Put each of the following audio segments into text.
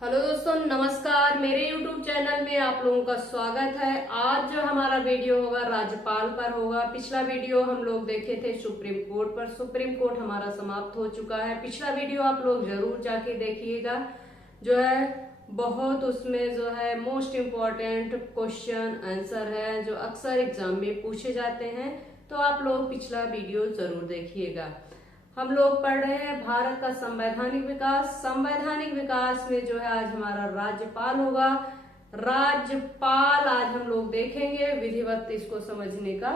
Hello दोस्तों, नमस्कार। मेरे YouTube चैनल में आप लोगों का स्वागत है। आज जो हमारा वीडियो होगा राज्यपाल पर होगा। पिछला वीडियो हम लोग देखे थे सुप्रीम कोर्ट पर। सुप्रीम कोर्ट हमारा समाप्त हो चुका है। पिछला वीडियो आप लोग जरूर जाके देखिएगा। जो है बहुत उसमें जो है मोस्ट इम्पोर्टेंट क्वेश्चन आंसर है जो अक्सर एग्जाम में पूछे जाते हैं, तो आप लोग पिछला वीडियो जरूर देखिएगा। हम लोग पढ़ रहे हैं भारत का संवैधानिक विकास। संवैधानिक विकास में जो है आज हमारा राज्यपाल होगा। राज्यपाल आज हम लोग देखेंगे, विधिवत इसको समझने का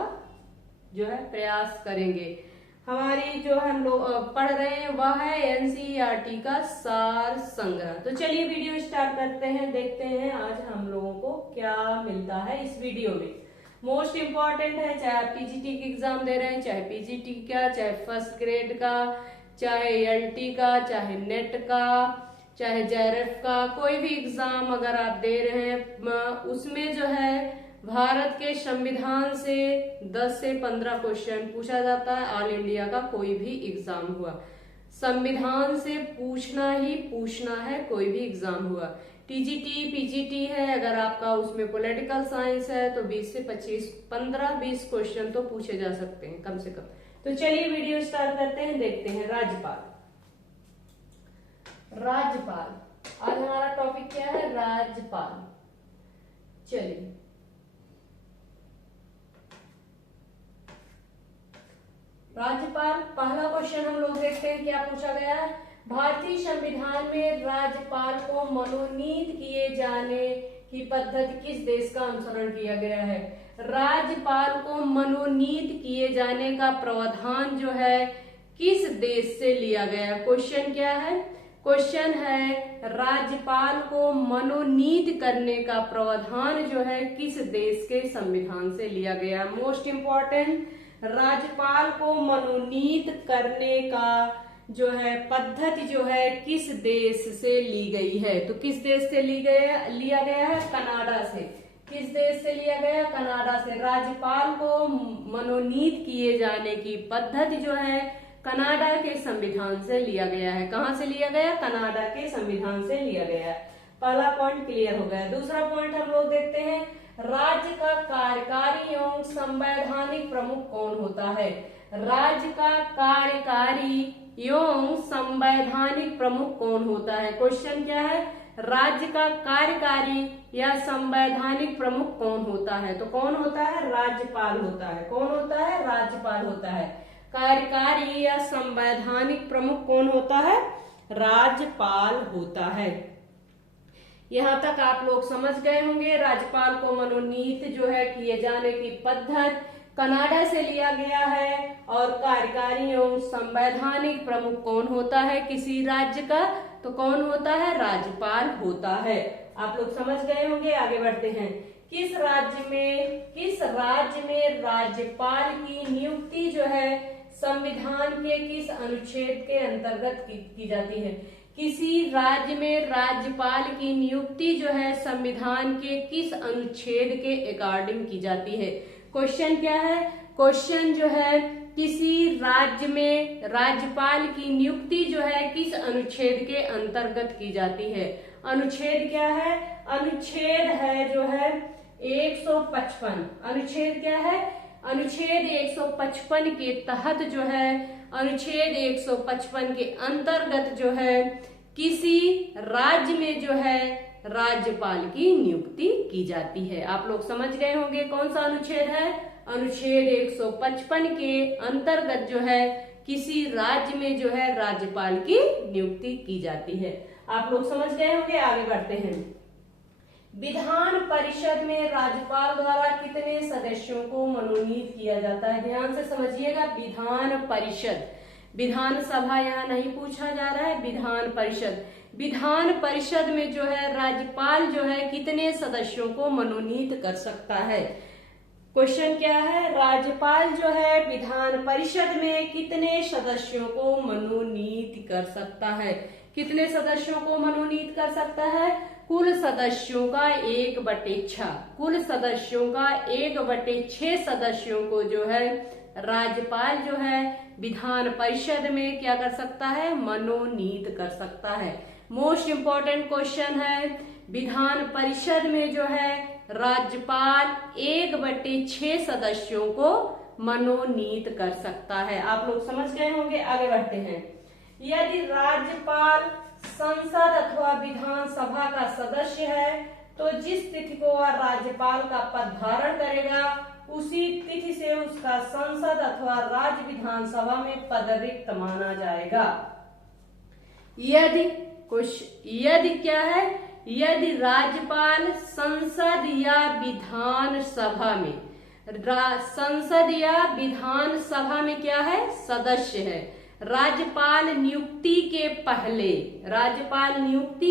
जो है प्रयास करेंगे। हमारी जो हम लोग पढ़ रहे हैं वह है एनसीईआरटी का सार संग्रह। तो चलिए वीडियो स्टार्ट करते हैं, देखते हैं आज हम लोगों को क्या मिलता है इस वीडियो में। मोस्ट इम्पॉर्टेंट है, चाहे आप पीजीटी की एग्जाम दे रहे हैं, चाहे पीजीटी का, चाहे फर्स्ट ग्रेड का, चाहे एलटी का, चाहे नेट का, चाहे जेआरएफ का, कोई भी एग्जाम अगर आप दे रहे हैं उसमें जो है भारत के संविधान से 10 से 15 क्वेश्चन पूछा जाता है। ऑल इंडिया का कोई भी एग्जाम हुआ, संविधान से पूछना ही पूछना है, कोई भी एग्जाम हुआ। टीजीटी पीजीटी है, अगर आपका उसमें पॉलिटिकल साइंस है तो 20 से 25 15-20 क्वेश्चन तो पूछे जा सकते हैं कम से कम। तो चलिए वीडियो स्टार्ट करते हैं, देखते हैं राज्यपाल। राज्यपाल आज हमारा टॉपिक क्या है? राज्यपाल। चलिए राज्यपाल पहला क्वेश्चन हम लोग देखते हैं क्या पूछा गया है। भारतीय संविधान में राज्यपाल को मनोनीत किए जाने की पद्धति किस देश का अनुसरण किया गया है? राज्यपाल को मनोनीत किए जाने का प्रावधान जो है किस देश से लिया गया है? क्वेश्चन क्या है? क्वेश्चन है राज्यपाल को मनोनीत करने का प्रावधान जो है किस देश के संविधान से लिया गया है? मोस्ट इम्पोर्टेंट, राज्यपाल को मनोनीत करने का जो है पद्धति जो है किस देश से ली गई है? तो किस देश से लिया गया है? कनाडा से। किस देश से लिया गया? कनाडा से। राज्यपाल को मनोनीत किए जाने की पद्धति जो है कनाडा के संविधान से लिया गया है। कहां से लिया गया? कनाडा के संविधान से लिया गया है। पहला पॉइंट क्लियर हो गया। दूसरा पॉइंट हम लोग देखते हैं, राज्य का कार्यकारी एवं संवैधानिक प्रमुख कौन होता है? राज्य का कार्यकारी एवं संवैधानिक प्रमुख कौन होता है? क्वेश्चन क्या है? राज्य का कार्यकारी या संवैधानिक प्रमुख कौन होता है? तो कौन होता है? राज्यपाल होता है। कौन होता है? राज्यपाल होता है। कार्यकारी या संवैधानिक प्रमुख कौन होता है? राज्यपाल होता है। यहाँ तक आप लोग समझ गए होंगे। राज्यपाल को मनोनीत जो है किए जाने की पद्धति कनाडा से लिया गया है, और कार्यकारी एवं संवैधानिक प्रमुख कौन होता है किसी राज्य का? तो कौन होता है? राज्यपाल होता है। आप लोग समझ गए होंगे। आगे बढ़ते हैं। किस राज्य में राज्यपाल की नियुक्ति जो है संविधान के किस अनुच्छेद के अंतर्गत की जाती है? किसी राज्य में राज्यपाल की नियुक्ति जो है संविधान के किस अनुच्छेद के अकॉर्डिंग की जाती है? क्वेश्चन क्या है? क्वेश्चन जो है किसी राज्य में राज्यपाल की नियुक्ति जो है किस अनुच्छेद के अंतर्गत की जाती है? अनुच्छेद क्या है? अनुच्छेद है जो है 155। अनुच्छेद क्या है? अनुच्छेद 155 के तहत जो है अनुच्छेद 155 के अंतर्गत जो है किसी राज्य में जो है राज्यपाल की नियुक्ति की जाती है। आप लोग समझ गए होंगे कौन सा अनुच्छेद है? अनुच्छेद 155 के अंतर्गत जो है किसी राज्य में जो है राज्यपाल की नियुक्ति की जाती है। आप लोग समझ गए होंगे। आगे बढ़ते हैं। विधान परिषद में राज्यपाल द्वारा कितने सदस्यों को मनोनीत किया जाता है? ध्यान से समझिएगा। विधान परिषद, विधानसभा यहाँ नहीं पूछा जा रहा है, विधान परिषद। विधान परिषद में जो है राज्यपाल जो है कितने सदस्यों को मनोनीत कर सकता है? क्वेश्चन क्या है? राज्यपाल जो है विधान परिषद में कितने सदस्यों को मनोनीत कर सकता है? कितने सदस्यों को मनोनीत कर सकता है? कुल सदस्यों का 1/6। कुल सदस्यों का 1/6 सदस्यों को जो है राज्यपाल जो है विधान परिषद में क्या कर सकता है? मनोनीत कर सकता है। मोस्ट इम्पोर्टेंट क्वेश्चन है, विधान परिषद में जो है राज्यपाल 1/6 सदस्यों को मनोनीत कर सकता है। आप लोग समझ गए होंगे। आगे बढ़ते हैं। यदि राज्यपाल संसद अथवा विधानसभा का सदस्य है तो जिस तिथि को वह राज्यपाल का पद धारण करेगा उसी तिथि से उसका संसद अथवा राज्य विधानसभा में पद रिक्त माना जाएगा। यदि क्या है, यदि राज्यपाल संसद या विधानसभा में क्या है, सदस्य है, राज्यपाल नियुक्ति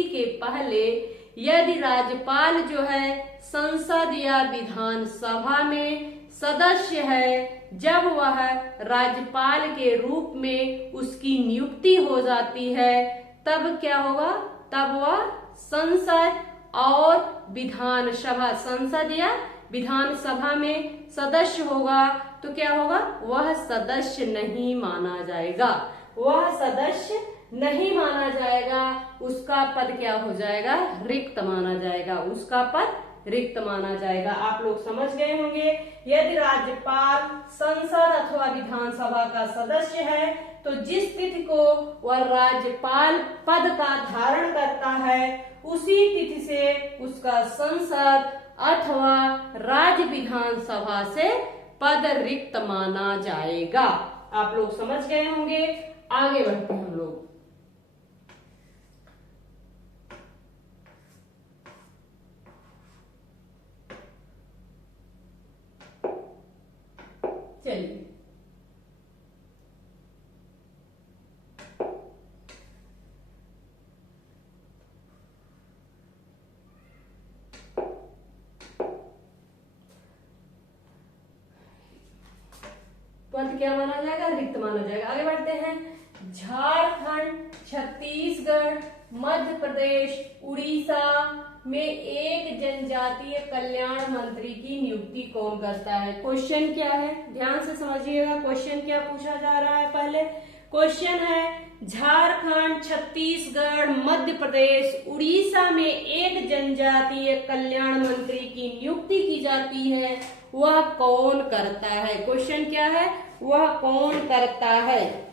के पहले यदि राज्यपाल जो है संसद या विधानसभा में सदस्य है, जब वह राज्यपाल के रूप में उसकी नियुक्ति हो जाती है तब क्या होगा, तब वह संसद या विधानसभा में सदस्य होगा तो क्या होगा, वह सदस्य नहीं माना जाएगा, उसका पद क्या हो जाएगा, रिक्त माना जाएगा। आप लोग समझ गए होंगे। यदि राज्यपाल संसद अथवा विधानसभा का सदस्य है तो जिस तिथि को वह राज्यपाल पद का धारण करता है उसी तिथि से उसका संसद अथवा राज्य विधानसभा से पद रिक्त माना जाएगा। आप लोग समझ गए होंगे। आगे बढ़ते हैं हम लोग। चलिए पद क्या माना जाएगा, रिक्त माना जाएगा। आगे बढ़ते हैं। झारखंड, छत्तीसगढ़, मध्य प्रदेश, उड़ीसा में एक जनजातीय कल्याण मंत्री की नियुक्ति कौन करता है। क्वेश्चन क्या है, ध्यान से समझिएगा। क्वेश्चन क्या पूछा जा रहा है। पहले क्वेश्चन है झारखंड, छत्तीसगढ़, मध्य प्रदेश, उड़ीसा में एक जनजातीय कल्याण मंत्री की नियुक्ति की जाती है, वह कौन करता है। क्वेश्चन क्या है, वह कौन करता है।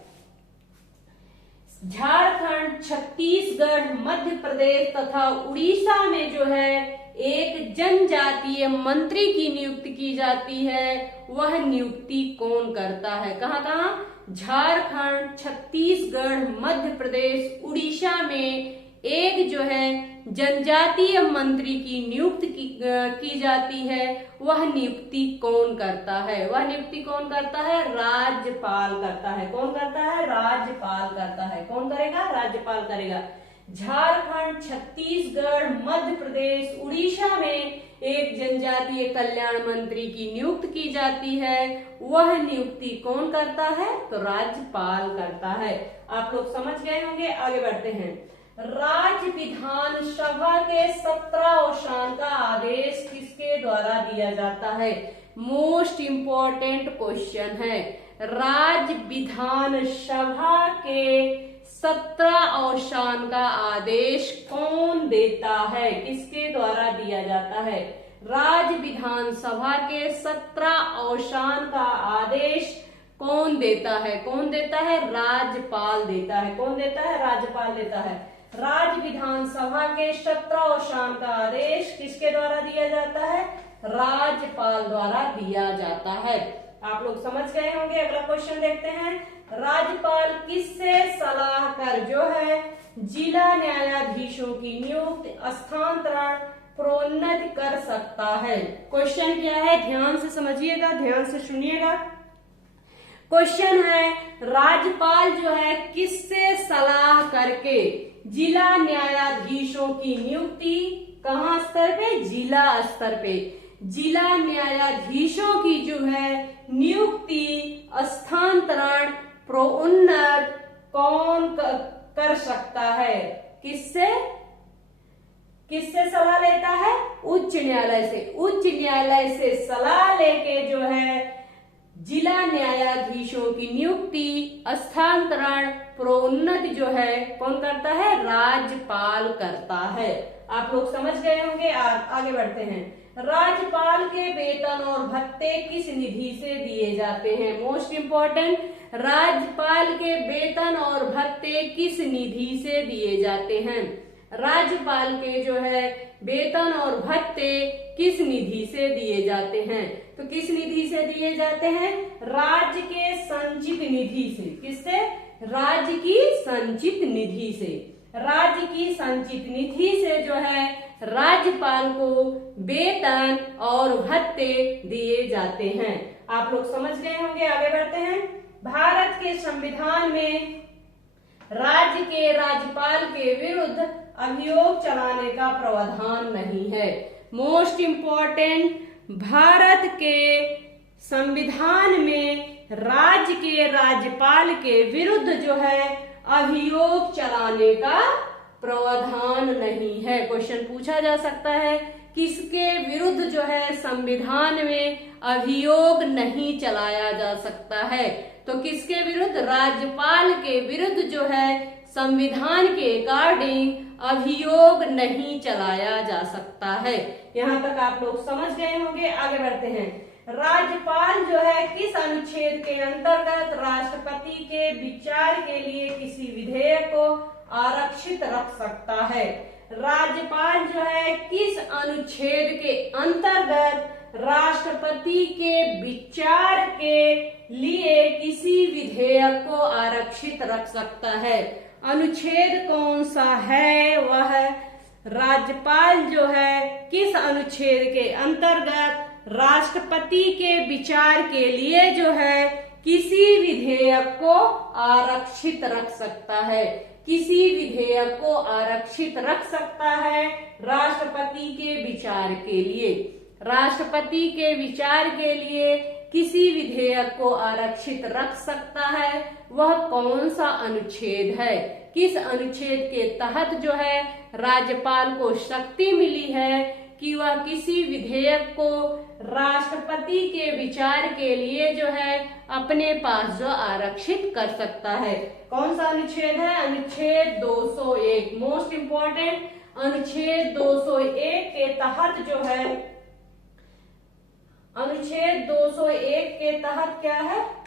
झारखंड, छत्तीसगढ़, मध्य प्रदेश तथा उड़ीसा में जो है एक जनजातीय मंत्री की नियुक्ति की जाती है, वह नियुक्ति कौन करता है। कहाँ झारखंड, छत्तीसगढ़, मध्य प्रदेश, उड़ीसा में एक जो है जनजातीय मंत्री की नियुक्ति की जाती है, वह नियुक्ति कौन करता है। वह नियुक्ति कौन करता है, राज्यपाल करता है। कौन करता है, राज्यपाल करता है। कौन करेगा, राज्यपाल करेगा। झारखंड, छत्तीसगढ़, मध्य प्रदेश, उड़ीसा में एक जनजातीय कल्याण मंत्री की नियुक्ति की जाती है, वह नियुक्ति कौन करता है, तो राज्यपाल करता है। आप लोग समझ गए होंगे। आगे बढ़ते हैं। राज्य विधानसभा के 17 अवसान का आदेश किसके द्वारा दिया जाता है। मोस्ट इंपॉर्टेंट क्वेश्चन है। राज्य विधानसभा के 17 अवसान का आदेश कौन देता है, किसके द्वारा दिया जाता है। राज्य विधानसभा के 17 अवसान का आदेश कौन देता है, कौन देता है, राज्यपाल देता है। कौन देता है, राज्यपाल देता है। राज्य विधानसभा के 17 अवसान का आदेश किसके द्वारा दिया जाता है, राज्यपाल द्वारा दिया जाता है। आप लोग समझ गए होंगे। अगला क्वेश्चन देखते हैं। राज्यपाल किससे सलाह कर जो है जिला न्यायाधीशों की नियुक्ति, स्थानांतरण, प्रोन्नति कर सकता है। क्वेश्चन क्या है, ध्यान से समझिएगा, ध्यान से सुनिएगा। क्वेश्चन है राज्यपाल जो है किससे सलाह करके जिला न्यायाधीशों की नियुक्ति, कहाँ स्तर पे, जिला स्तर पे, जिला न्यायाधीशों की जो है नियुक्ति, स्थानांतरण, प्रोन्नत कौन कर सकता है। किससे सलाह लेता है, उच्च न्यायालय से। उच्च न्यायालय से सलाह लेके जो है जिला न्यायाधीशों की नियुक्ति, स्थानांतरण, प्रोन्नति जो है कौन करता है? राज्यपाल करता है। आप लोग समझ गए होंगे। आगे बढ़ते हैं। राज्यपाल के वेतन और भत्ते किस निधि से दिए जाते हैं? मोस्ट इंपॉर्टेंट, राज्यपाल के वेतन और भत्ते किस निधि से दिए जाते हैं? राज्यपाल के जो है वेतन और भत्ते किस निधि से दिए जाते हैं? तो किस निधि से दिए जाते हैं? राज्य के संचित निधि से। किससे? राज्य की संचित निधि से। राज्य की संचित निधि से जो है राज्यपाल को वेतन और भत्ते दिए जाते हैं। आप लोग समझ गए होंगे। आगे बढ़ते हैं। भारत के संविधान में राज्य के राज्यपाल के विरुद्ध अभियोग चलाने का प्रावधान नहीं है। मोस्ट इंपॉर्टेंट, भारत के संविधान में राज्य के राज्यपाल के विरुद्ध जो है अभियोग चलाने का प्रावधान नहीं है। क्वेश्चन पूछा जा सकता है किसके विरुद्ध जो है संविधान में अभियोग नहीं चलाया जा सकता है? तो किसके विरुद्ध? राज्यपाल के विरुद्ध जो है संविधान के अकॉर्डिंग अभियोग नहीं चलाया जा सकता है। यहाँ तक आप लोग समझ गए होंगे। आगे बढ़ते हैं। राज्यपाल जो है किस अनुच्छेद के अंतर्गत राष्ट्रपति के विचार के लिए किसी विधेयक को आरक्षित रख सकता है? राज्यपाल जो है किस अनुच्छेद के अंतर्गत राष्ट्रपति के विचार के लिए किसी विधेयक को आरक्षित रख सकता है? अनुच्छेद कौन सा है? वह राज्यपाल जो है किस अनुच्छेद के अंतर्गत राष्ट्रपति के विचार के लिए जो है किसी विधेयक को आरक्षित रख सकता है? किसी विधेयक को आरक्षित रख सकता है राष्ट्रपति के विचार के लिए। राष्ट्रपति के विचार के लिए किसी विधेयक को आरक्षित रख सकता है, वह कौन सा अनुच्छेद है? किस अनुच्छेद के तहत जो है राज्यपाल को शक्ति मिली है कि वह किसी विधेयक को राष्ट्रपति के विचार के लिए जो है अपने पास जो आरक्षित कर सकता है? कौन सा अनुच्छेद है? अनुच्छेद 201। मोस्ट इंपॉर्टेंट, अनुच्छेद 201 के तहत जो है, अनुच्छेद 201 के तहत क्या है?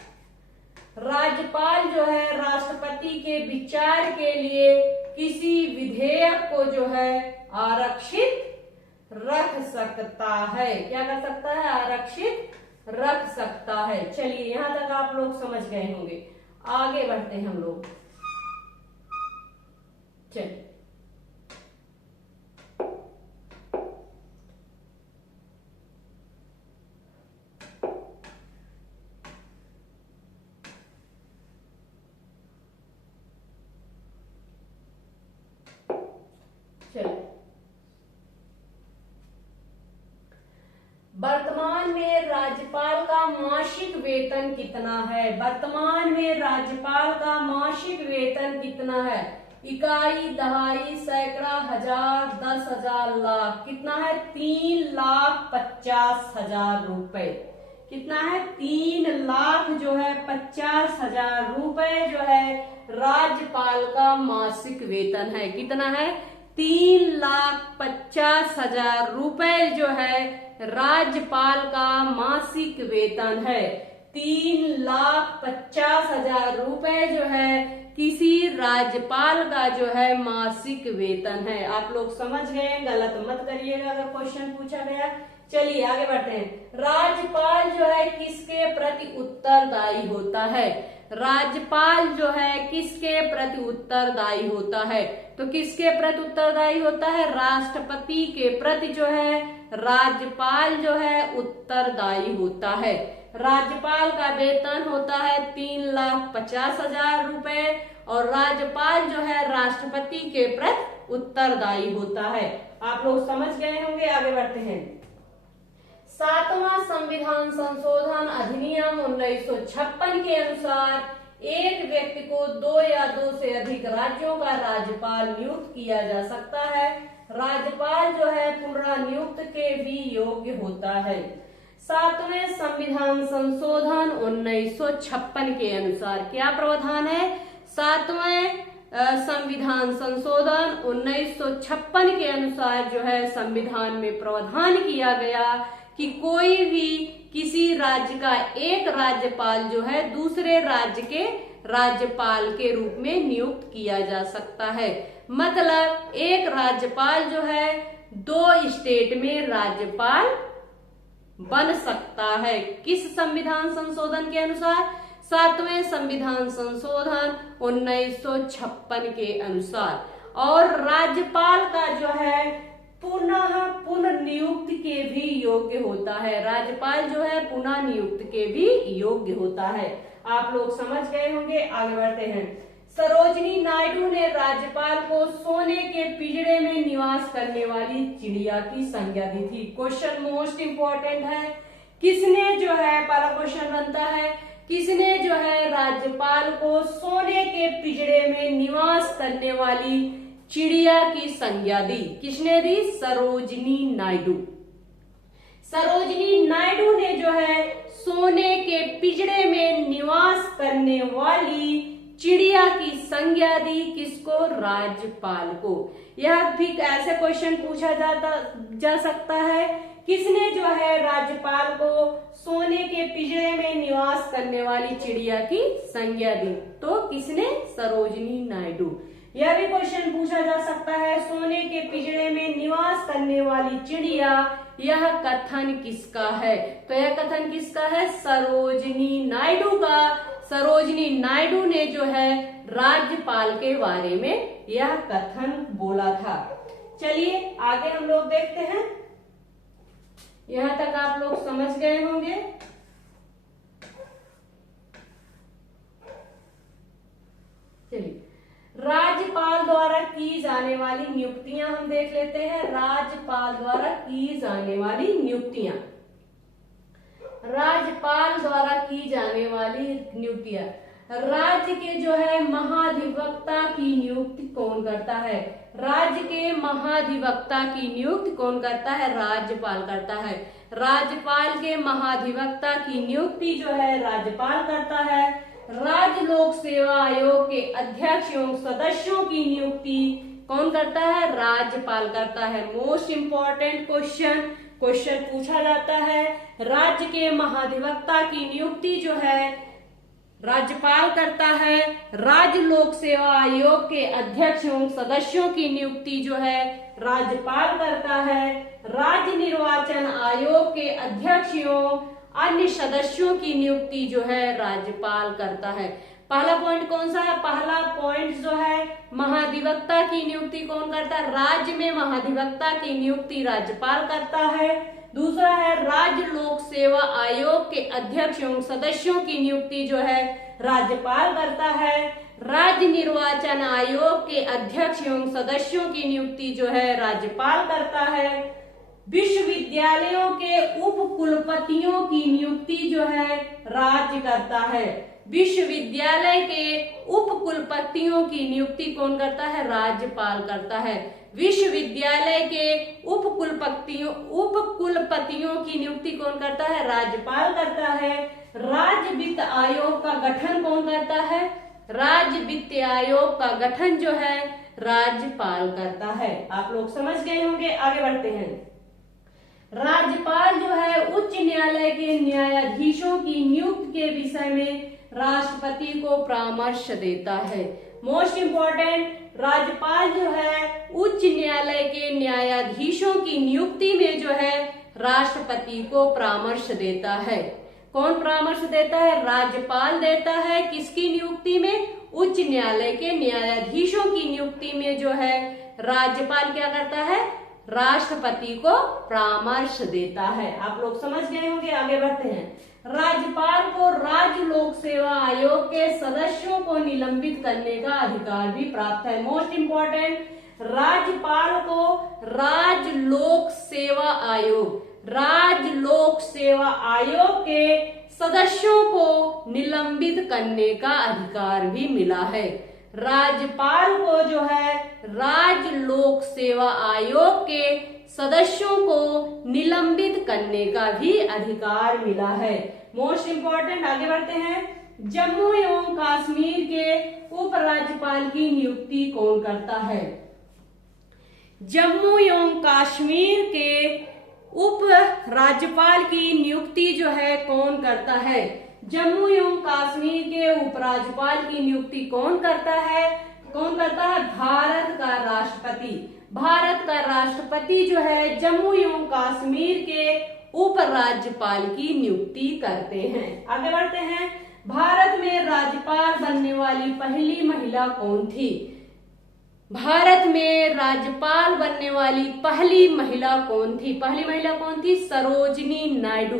राज्यपाल जो है राष्ट्रपति के विचार के लिए किसी विधेयक को जो है आरक्षित रख सकता है। क्या कर सकता है? आरक्षित रख सकता है। चलिए यहां तक आप लोग समझ गए होंगे। आगे बढ़ते हैं हम लोग। चलिए वर्तमान में राज्यपाल का मासिक वेतन कितना है? वर्तमान में राज्यपाल का मासिक वेतन कितना है? इकाई, दहाई, सैकड़ा, हजार, 10,000, लाख। कितना है? 3,50,000 रुपए। कितना है? 3,00,000 जो है 50,000 रुपए जो है राज्यपाल का मासिक वेतन है। कितना है? 3,50,000 रुपए जो है राज्यपाल का मासिक वेतन है। 3,50,000 रुपए जो है किसी राज्यपाल का जो है मासिक वेतन है। आप लोग समझ गए, गलत मत करिएगा अगर क्वेश्चन पूछा गया। चलिए आगे बढ़ते हैं। राज्यपाल जो है किसके प्रति उत्तरदायी होता है? राज्यपाल जो है किसके प्रति उत्तरदायी होता है? तो किसके प्रति उत्तरदायी होता है? राष्ट्रपति के प्रति जो है राज्यपाल जो है उत्तरदायी होता है। राज्यपाल का वेतन होता है 3,50,000 रुपए और राज्यपाल जो है राष्ट्रपति के प्रति उत्तरदायी होता है। आप लोग समझ गए होंगे। आगे बढ़ते हैं। 7वां संविधान संशोधन अधिनियम 1956 के अनुसार एक व्यक्ति को 2 या 2 से अधिक राज्यों का राज्यपाल नियुक्त किया जा सकता है। राज्यपाल जो है पुनर्नियुक्त के भी योग्य होता है। 7वें संविधान संशोधन 1956 के अनुसार क्या प्रावधान है? 7वें संविधान संशोधन 1956 के अनुसार जो है संविधान में प्रावधान किया गया कि कोई भी किसी राज्य का एक राज्यपाल जो है दूसरे राज्य के राज्यपाल के रूप में नियुक्त किया जा सकता है। मतलब एक राज्यपाल जो है 2 स्टेट में राज्यपाल बन सकता है। किस संविधान संशोधन के अनुसार? 7वें संविधान संशोधन 1956 के अनुसार। और राज्यपाल का जो है पुनर्नियुक्ति के भी योग्य होता है। राज्यपाल जो है पुनः नियुक्त के भी योग्य होता है। आप लोग समझ गए होंगे। आगे बढ़ते हैं। सरोजिनी नायडू ने राज्यपाल को सोने के पिंजरे में निवास करने वाली चिड़िया की संज्ञा दी थी। क्वेश्चन मोस्ट इंपॉर्टेंट है। किसने जो है, पहला क्वेश्चन बनता है, किसने जो है राज्यपाल को सोने के पिंजरे में निवास करने वाली चिड़िया की संज्ञा दी? किसने दी? सरोजिनी नायडू। सरोजिनी नायडू ने जो है सोने के पिंजरे में निवास करने वाली चिड़िया की संज्ञा दी। किसको? राज्यपाल को। यह भी ऐसे क्वेश्चन पूछा जा सकता है, किसने जो है राज्यपाल को सोने के पिंजरे में निवास करने वाली चिड़िया की संज्ञा दी? तो किसने? सरोजिनी नायडू। यह भी क्वेश्चन पूछा जा सकता है, सोने के पिंजरे में निवास करने वाली चिड़िया, यह कथन किसका है? तो यह कथन किसका है? सरोजिनी नायडू का। सरोजिनी नायडू ने जो है राज्यपाल के बारे में यह कथन बोला था। चलिए आगे हम लोग देखते हैं। यहां तक आप लोग समझ गए होंगे। चलिए राज्यपाल द्वारा की जाने वाली नियुक्तियां हम देख लेते हैं। राज्यपाल द्वारा की जाने वाली नियुक्तियां। राज्यपाल द्वारा की जाने वाली नियुक्तियां। राज्य के जो है महाधिवक्ता की नियुक्ति कौन करता है? राज्य के महाधिवक्ता की नियुक्ति कौन करता है? राज्यपाल करता है। राज्यपाल के महाधिवक्ता की नियुक्ति जो है राज्यपाल करता है। राज्य लोक सेवा आयोग के अध्यक्ष एवं सदस्यों की नियुक्ति कौन करता है? राज्यपाल करता है। मोस्ट इंपॉर्टेंट क्वेश्चन पूछा जाता है। राज्य के महाधिवक्ता की नियुक्ति जो है राज्यपाल करता है। राज्य लोक सेवा आयोग के अध्यक्ष एवं सदस्यों की नियुक्ति जो है राज्यपाल करता है। राज्य निर्वाचन आयोग के अध्यक्ष एवं अन्य सदस्यों की नियुक्ति जो है राज्यपाल करता है। पहला पॉइंट कौन सा है? पहला पॉइंट जो है महाधिवक्ता की नियुक्ति कौन करता है? राज्य में महाधिवक्ता की नियुक्ति राज्यपाल करता है। दूसरा है राज्य लोक सेवा आयोग के अध्यक्ष एवं सदस्यों की नियुक्ति जो है राज्यपाल करता है। राज्य निर्वाचन आयोग के अध्यक्ष एवं सदस्यों की नियुक्ति जो है राज्यपाल करता है। विश्वविद्यालयों के उप कुलपतियों की नियुक्ति जो है राज्य करता है। विश्वविद्यालय के उप कुलपतियों की नियुक्ति कौन करता है? राज्यपाल करता है। विश्वविद्यालय के उप कुलपतियों की नियुक्ति कौन करता है? राज्यपाल करता है। राज्य वित्त आयोग का गठन कौन करता है? राज्य वित्त आयोग का गठन जो है राज्यपाल करता है। आप लोग समझ गए होंगे। आगे बढ़ते हैं। राज्यपाल जो है उच्च न्यायालय के न्यायाधीशों की नियुक्ति के विषय में राष्ट्रपति को परामर्श देता है। मोस्ट इंपॉर्टेंट, राज्यपाल जो है उच्च न्यायालय के न्यायाधीशों की नियुक्ति में जो है राष्ट्रपति को परामर्श देता है। कौन परामर्श देता है? राज्यपाल देता है। किसकी नियुक्ति में? उच्च न्यायालय के न्यायाधीशों की नियुक्ति में जो है राज्यपाल क्या करता है? राष्ट्रपति को परामर्श देता है। आप लोग समझ गए होंगे। आगे बढ़ते हैं। राज्यपाल को राज्य लोक सेवा आयोग के सदस्यों को निलंबित करने का अधिकार भी प्राप्त है। मोस्ट इंपॉर्टेंट, राज्यपाल को राज्य लोक सेवा आयोग के सदस्यों को निलंबित करने का अधिकार भी मिला है। राज्यपाल को जो है राज्य लोक सेवा आयोग के सदस्यों को निलंबित करने का भी अधिकार मिला है। मोस्ट इंपॉर्टेंट, आगे बढ़ते हैं। जम्मू एवं कश्मीर के उपराज्यपाल की नियुक्ति कौन करता है? जम्मू एवं कश्मीर के उप राज्यपाल की नियुक्ति जो है कौन करता है? जम्मू एवं कश्मीर के उपराज्यपाल की नियुक्ति कौन करता है? कौन करता है? भारत का राष्ट्रपति। भारत का राष्ट्रपति जो है जम्मू एवं कश्मीर के उपराज्यपाल की नियुक्ति करते हैं। आगे बढ़ते हैं। भारत में राज्यपाल बनने वाली पहली महिला कौन थी? भारत में राज्यपाल बनने वाली पहली महिला कौन थी? पहली महिला कौन थी? सरोजिनी नायडू।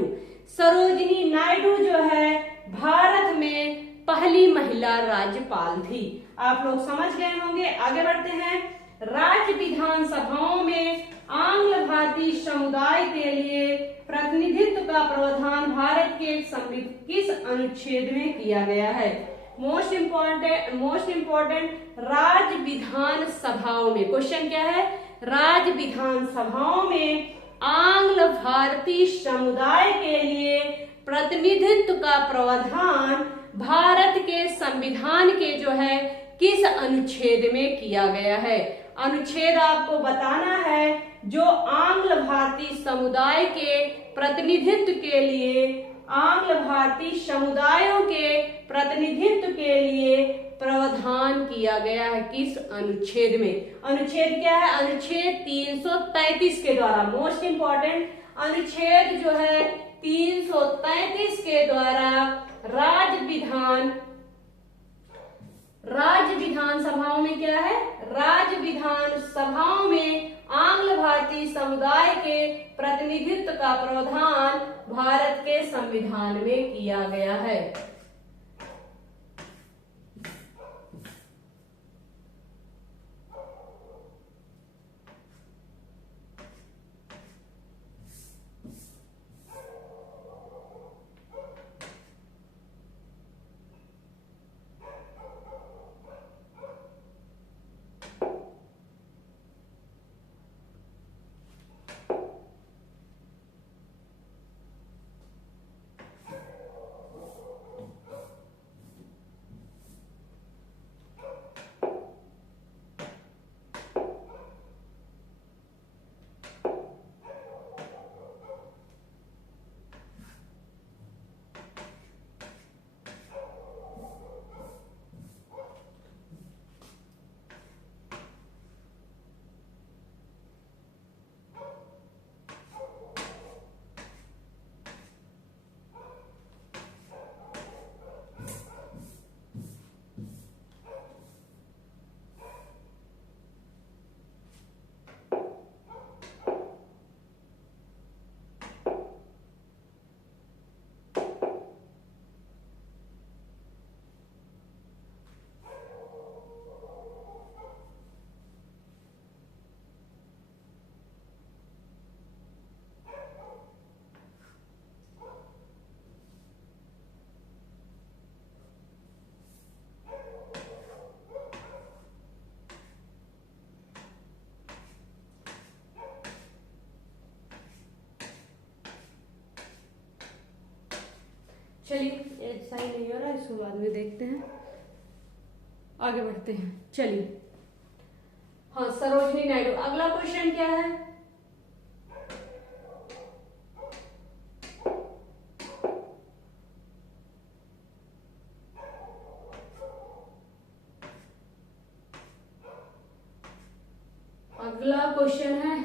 सरोजिनी नायडू जो है भारत में पहली महिला राज्यपाल थी। आप लोग समझ गए होंगे। आगे बढ़ते हैं। राज्य विधानसभाओं में आंग्ल भारतीय समुदाय के लिए प्रतिनिधित्व का प्रावधान भारत के किस अनुच्छेद में किया गया है? मोस्ट इंपॉर्टेंट, राज्य विधानसभाओं में, क्वेश्चन क्या है? राज्य विधानसभाओं में आंग्ल भारतीय समुदाय के लिए प्रतिनिधित्व का प्रावधान भारत के संविधान के जो है किस अनुच्छेद में किया गया है? अनुच्छेद आपको बताना है जो आंग्ल भारतीय समुदाय के प्रतिनिधित्व के लिए, आंग्ल भारतीय समुदायों के प्रतिनिधित्व के लिए प्रावधान किया गया है किस अनुच्छेद में? अनुच्छेद क्या है? अनुच्छेद 333 के द्वारा। मोस्ट इंपॉर्टेंट, अनुच्छेद जो है 333 के द्वारा राज्य विधानसभाओं में क्या है? राज्य विधानसभाओं में आंग्ल भारतीय समुदाय के प्रतिनिधित्व का प्रावधान भारत के संविधान में किया गया है। चलिए, सही नहीं हो रहा, इसको बाद में देखते हैं। आगे बढ़ते हैं। चलिए, हाँ, सरोजिनी नायडू। अगला क्वेश्चन क्या है? अगला क्वेश्चन है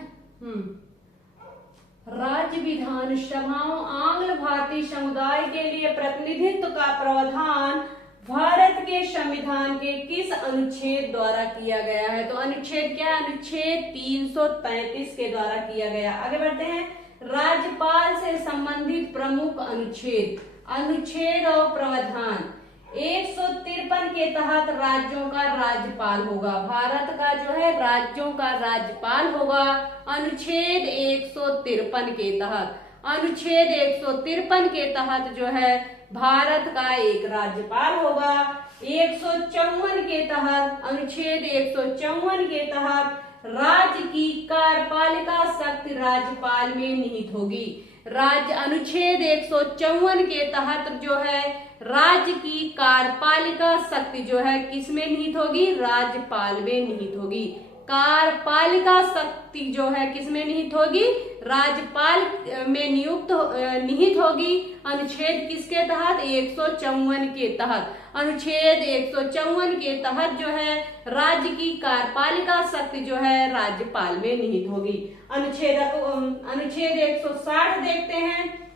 राज्य विधानसभाओं आंग्ल भारतीय समुदाय के लिए प्रतिनिधित्व का प्रावधान भारत के संविधान के किस अनुच्छेद द्वारा किया गया है? तो अनुच्छेद क्या? अनुच्छेद 333 के द्वारा किया गया। आगे बढ़ते हैं। राज्यपाल से संबंधित प्रमुख अनुच्छेद और प्रावधान 153 के तहत राज्यों का राज्यपाल होगा। भारत का जो है राज्यों का राज्यपाल होगा अनुच्छेद 153 के तहत। अनुच्छेद 153 के तहत जो है भारत का एक राज्यपाल होगा। 154 के तहत, अनुच्छेद 154 के तहत राज्य की कार्यपालिका शक्ति राज्यपाल में निहित होगी। राज्य अनुच्छेद 154 के तहत जो है राज्य की कार्यपालिका शक्ति जो है किसमें निहित होगी? राज्यपाल में निहित होगी। कार्यपालिका शक्ति जो है किसमें निहित होगी? राज्यपाल में निहित होगी। अनुच्छेद किसके तहत? 154 के तहत। अनुच्छेद 154 के तहत जो है राज्य की कार्यपालिका शक्ति जो है राज्यपाल में निहित होगी। अनुच्छेद 160 देखते हैं,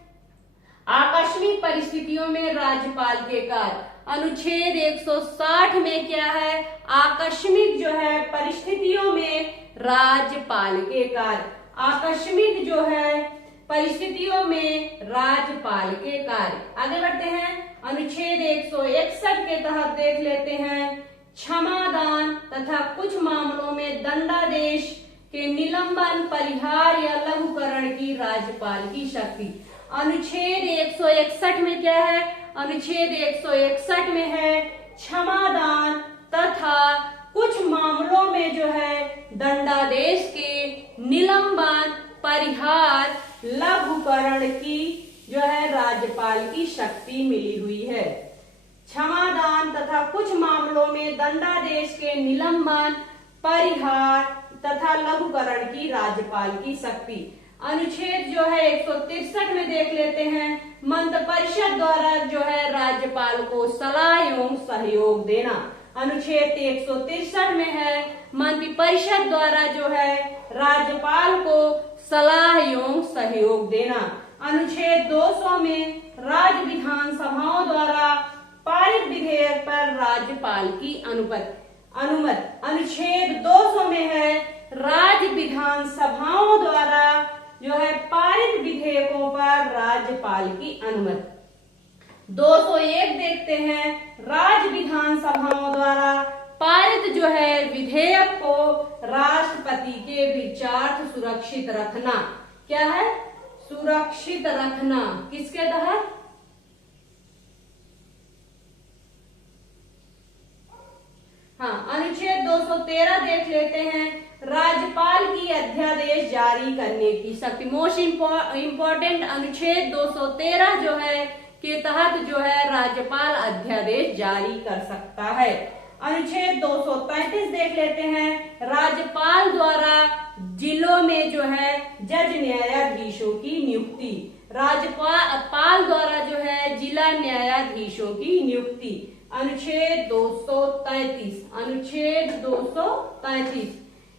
आकस्मिक परिस्थितियों में राज्यपाल के कार्य। अनुच्छेद 160 में क्या है? आकस्मिक जो है परिस्थितियों में राज्यपाल के कार्य। आकस्मिक जो है परिस्थितियों में राज्यपाल के कार्य। आगे बढ़ते हैं, अनुच्छेद 161 के तहत देख लेते हैं, क्षमादान तथा कुछ मामलों में दंडादेश के निलंबन, परिहार या लघुकरण की राज्यपाल की शक्ति। अनुच्छेद 161 में क्या है? अनुच्छेद 161 में है क्षमादान तथा कुछ मामलों में जो है दंडादेश के निलंबन, परिहार, लघुकरण की जो है राज्यपाल की शक्ति मिली हुई है। क्षमादान तथा कुछ मामलों में दंडादेश के निलंबन, परिहार तथा लघुकरण की राज्यपाल की शक्ति। अनुच्छेद जो है 163 में देख लेते हैं, मंत्रिपरिषद द्वारा जो है राज्यपाल को सलाह एवं सहयोग देना। अनुच्छेद 163 में है मंत्रिपरिषद द्वारा जो है राज्यपाल को सलाह एवं सहयोग देना। अनुच्छेद 200 में राज्य विधानसभाओं द्वारा पारित विधेयक पर राज्यपाल की अनुमति। अनुच्छेद 200 में है राज्य विधानसभाओं द्वारा जो है पारित विधेयकों पर राज्यपाल की अनुमति। 201 देखते हैं, राज्य विधानसभाओं द्वारा पारित जो है विधेयक को राष्ट्रपति के विचारार्थ सुरक्षित रखना। क्या है? सुरक्षित रखना। किसके तहत? हाँ, अनुच्छेद 213 देख लेते हैं, राज्यपाल की अध्यादेश जारी करने की शक्ति। मोस्ट इम्पोर्टेंट अनुच्छेद 213 जो है के तहत जो है राज्यपाल अध्यादेश जारी कर सकता है। अनुच्छेद 235 देख लेते हैं, राज्यपाल द्वारा जिलों में जो है जज न्यायाधीशों की नियुक्ति। राज्यपाल द्वारा जो है जिला न्यायाधीशों की नियुक्ति। अनुच्छेद 233, अनुच्छेद 233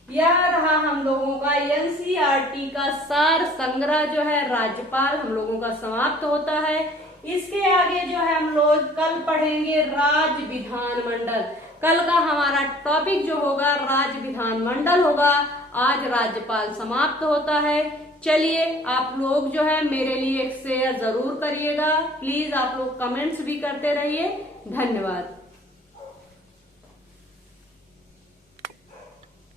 यह रहा हम लोगों का एनसीईआरटी का सार संग्रह जो है राज्यपाल हम लोगों का समाप्त होता है। इसके आगे जो है हम लोग कल पढ़ेंगे राज्य विधानमंडल। कल का हमारा टॉपिक जो होगा राज्य विधानमंडल होगा। आज राज्यपाल समाप्त होता है। चलिए आप लोग जो है मेरे लिए एक शेयर जरूर करिएगा। प्लीज आप लोग कमेंट्स भी करते रहिए। धन्यवाद।